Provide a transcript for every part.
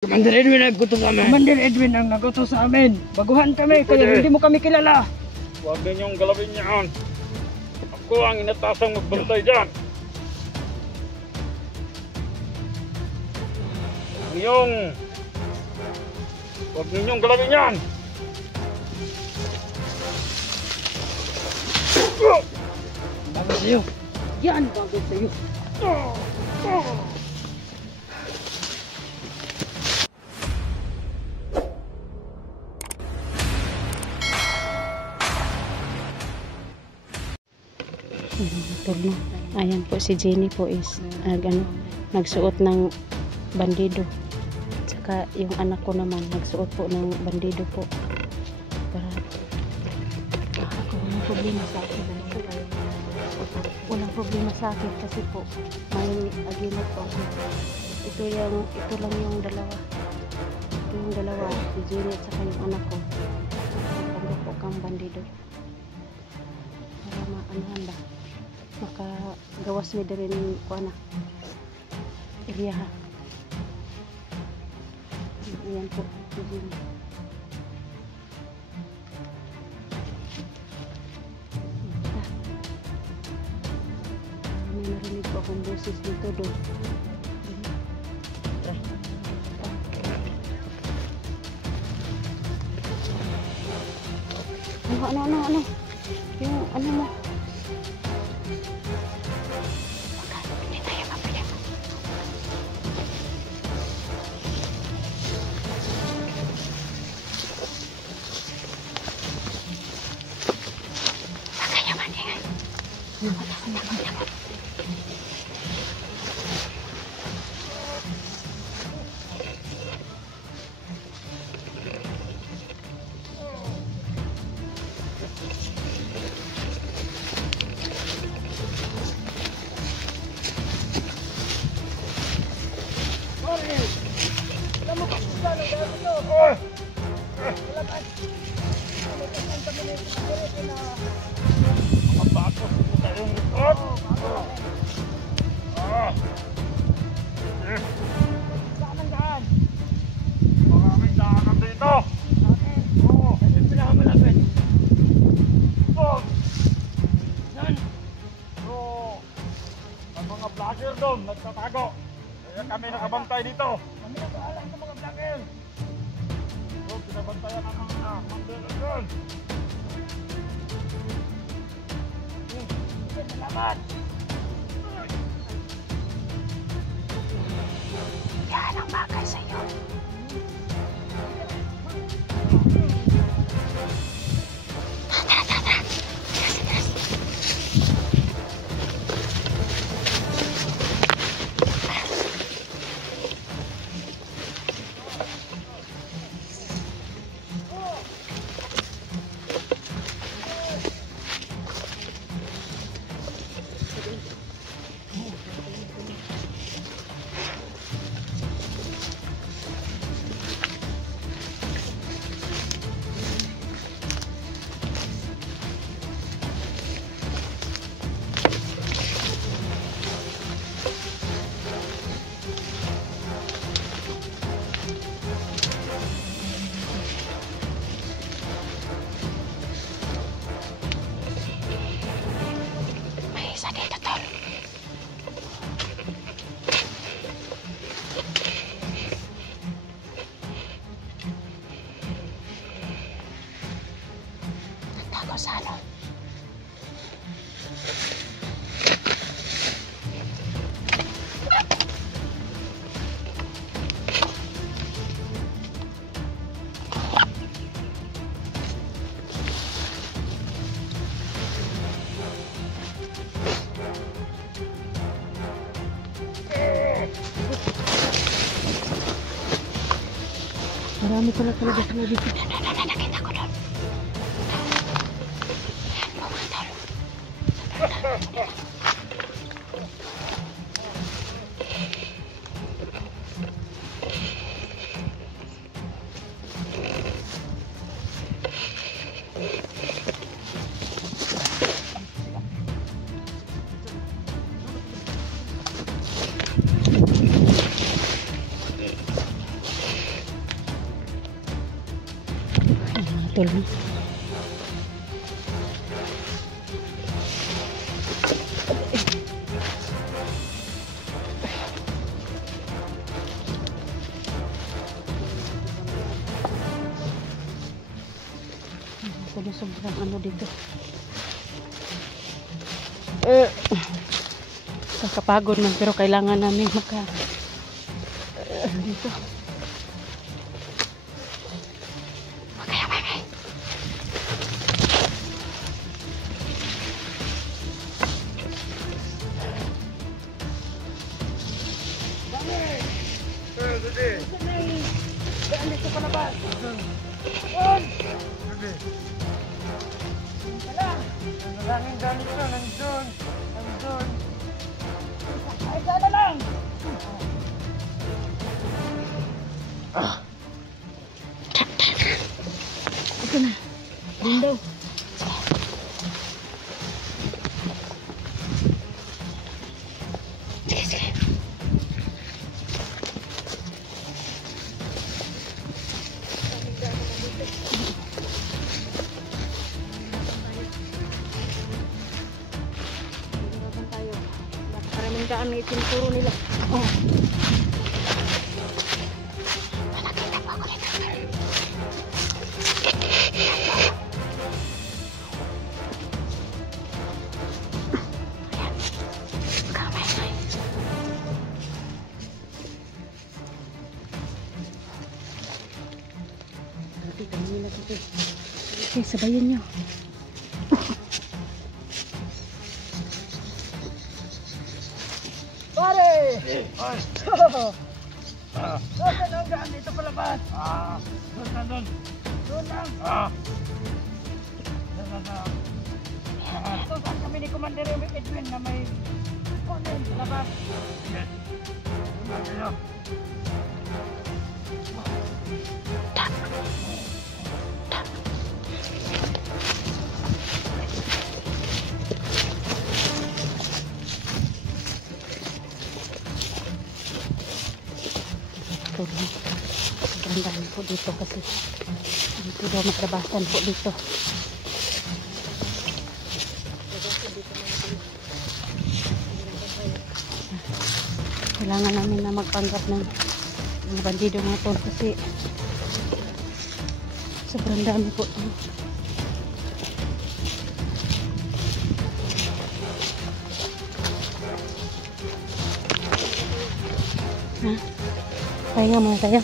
Commander Edwin nagutos sa amin. Commander Edwin ang nagutos sa amin. Baguhan kami, kaya hindi mo kami kilala. Huwag ninyong galawin niyan. Ako ang inatasang magbantay dyan. Huwag ninyong galawin yan. Bago sa'yo. Yan, bago sa'yo. Tulong. Ayan po si Jenny po is nagsuot ng bandido. Saka yung anak ko naman nagsuot po ng bandido po. Para ako walang problema sa akin. Walang problema sa akin kasi po may aginat po ako. Ito lang yung dalawa. Ito yung dalawa, si Jenny at saka yung anak ko. Nagpanggap po kang bandido. Para maanahan ba? Makagawas mi din ko na area ha. Ayan po. May narinig po akong boses dito doon. Ano? Yung ano mo? Doon, nagtatago. Kaya kami nakabantay dito. Kami nag-aalam sa mga vlogger. So, pinabantayan ang mga mandela doon. Salamat. Yan ang bagay sa'yo. Sana. Marami pala talaga sila dito. Nakita ko doon. Putol no. Sobrang ano dito. Kakapagod man pero kailangan namin maka dito. Okay. Nandun. Ay, sana lang. Ito na. Window. Sige. Daan ng itinuturo nila. Oh. Nakita pa ako nito. Ayan. Kamay na. Dito nila dito. Okay, sabayan nyo. Pare! Saan ang daan dito palabas? Doon. Doon lang. Ito saan kami ni Commander Edwin na may konten palabas. Sobrang dami po dito kasi dito daw maglabasan po dito. Kailangan namin na magpanggap ng mga bandido mga tol kasi sobrang dami po. Ha? Pahinga muna tayo.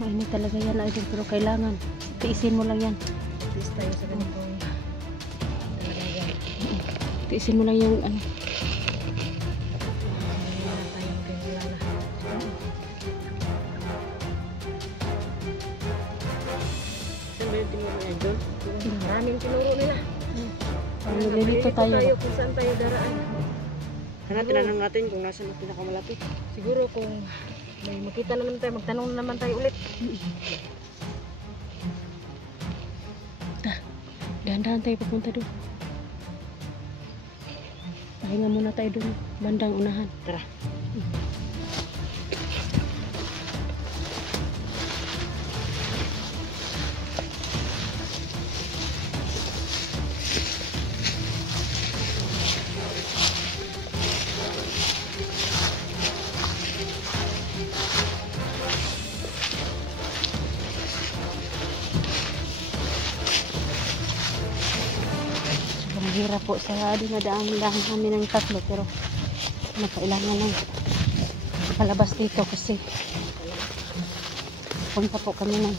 Mainit talaga yan idol pero kailangan tiisin mo lang yan. Tiis tayo sa ganitong talaga. Tiisin mo lang yung ano. Saan ba yung tinuro niya doon? Maraming tinuro nila. Dito tayo. Kung saan tayo daraan. Hanapin na lang natin kung nasa na pinakamalapit. Siguro kung may makita naman tayo, magtanong naman tayo ulit. Dahan-dahan tayo papunta doon. Pahinga muna tayo doon. Bandang unahan. Tara. Mahirap po sa dinadaan namin ng tatlo pero kailangan lang palabas dito kasi punta po kami ng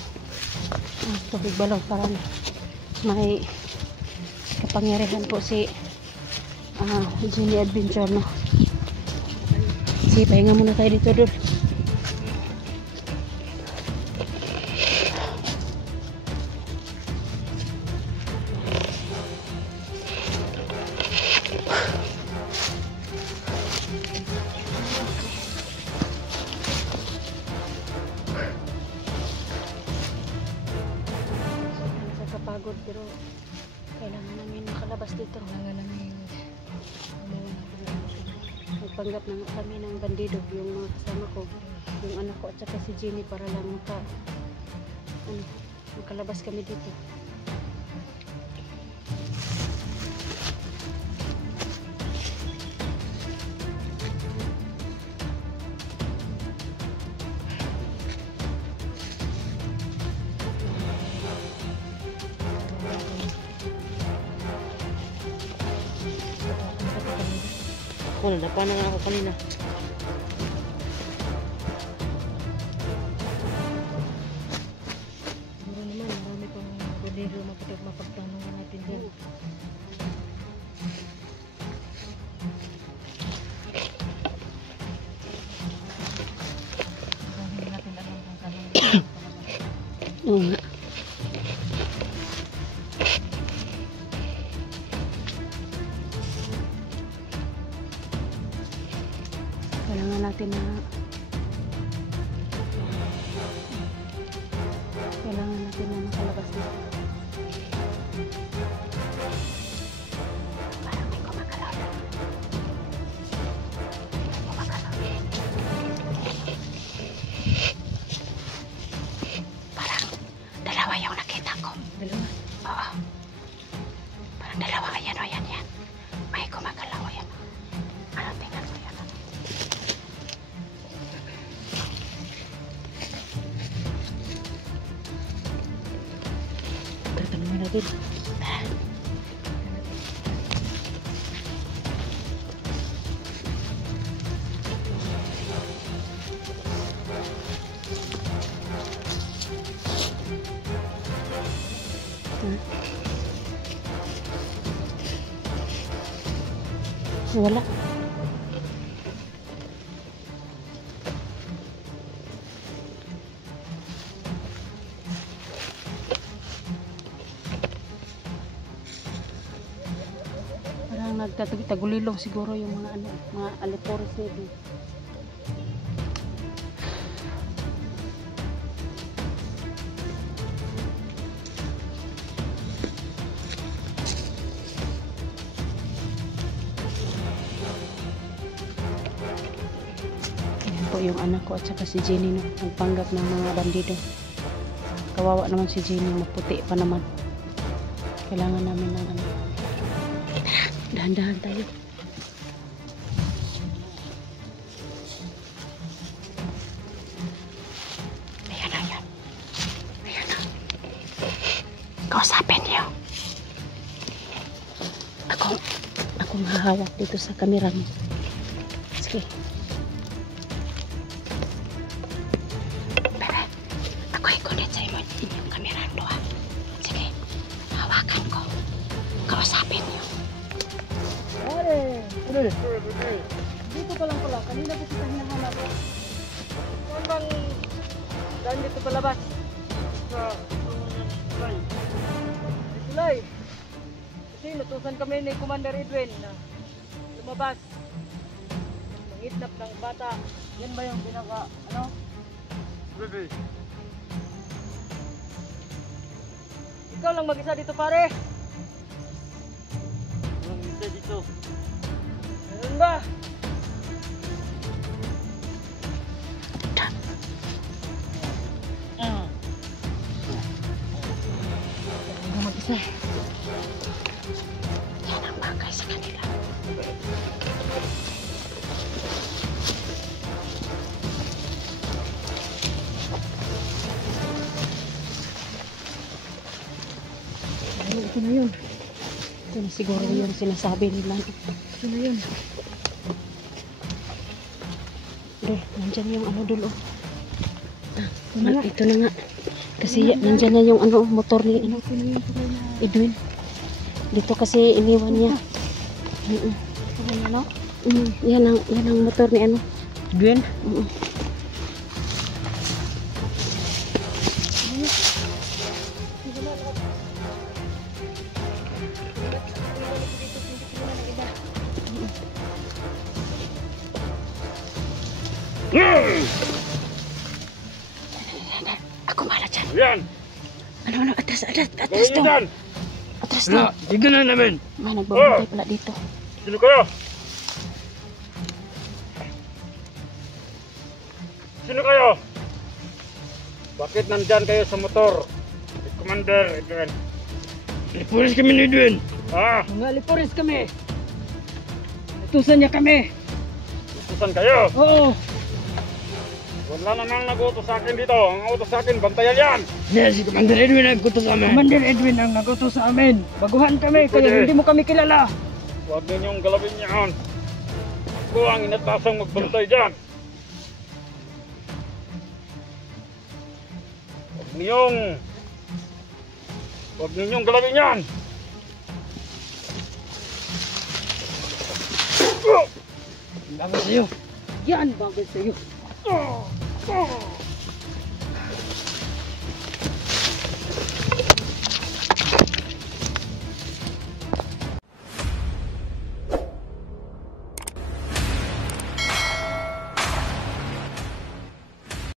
tubig balong para may kapangyarihan po si Journey Adventure no. Sige, pahinga muna tayo dito doon. makalabas dito. Kailangan namin gumawa ng proseso. Nagpanggap na nga kami ng bandido, yung mga kasama ko, yung anak ko at saka si Jenny para lang makalabas kami dito. Wala na pa na nga ako kanina. Siguro naman, marami pang bandero mapagtanungan natin dyan. Hindi natin alam kung saan ang palabas. Oo nga. Kailangan natin na makalabas dito. Parang may kumagalaw. Parang dalawa yung nakita ko. Dalawa. Oo. Parang dalawa. Ayan o, yan. May kumagalaw. Ayan. Ano, tingnan mo yan. Tatanungin natin. Wala. Parang nagtagulilong siguro yung mga alipores nito. Yan po yung anak ko at saka si Jenny no, nagpanggap ng mga bandido. Kawawa naman si Jenny, maputi pa naman. Kailangan namin ng ano. Dahan-dahan tayo. Ayan na yan. Ayan na. Kausapin niyo. Akong hahawak dito sa kamera mo. Sige. Bebe, ako i-connect sa inyong kamera ito ha. Sige. Hawakan ko. Kausapin niyo. Dito pa lang pala. Kanina ko kita hinahanap. Saan bang daan dito palabas? Sa tulay. Tulay. Kasi natusan kami ni Commander Edwin na lumabas. Mangitnap ng bata. Yan ba yung ano? Bebe. Ikaw lang mag-isa dito pare. Walang isa dito. Meron ba? Ikaw mag-isa. Yan ang bagay sa kanila. Ito na yun. Ito na siguro yung sinasabi nila. Ito na yun. Dol, nandyan yung ano dol. Ito na nga. Kasi nandyan na yung ano, motor ni ano, Edwin. Dito kasi iniwan niya. Ano? Yan ang motor ni ano. Edwin? Ako mahala dyan. Yan! Ano, atras Gawin niyo daw. dyan! Atras Basta, dito na namin. may nagbabantay pala dito. Sino kayo? Sino kayo? Bakit nandyan kayo sa motor? Commander Edwin. Pulis kami ni Edwin. Ah, Mga liporis kami. Utusan niya kami. utusan kayo. Oo. Wala namang nag-utos sa akin dito. Ang utos sa akin, bantayan yan. Si Commander Edwin nagkutos sa amin. Commander Edwin ang nagutos sa amin. Baguhan kami, kaya Pwede. hindi mo kami kilala. Huwag ninyong galawin yan. Ako ang inatasang magbantay dyan. Huwag ninyong galawin yan. Bago sa'yo. Yan bagay sa'yo.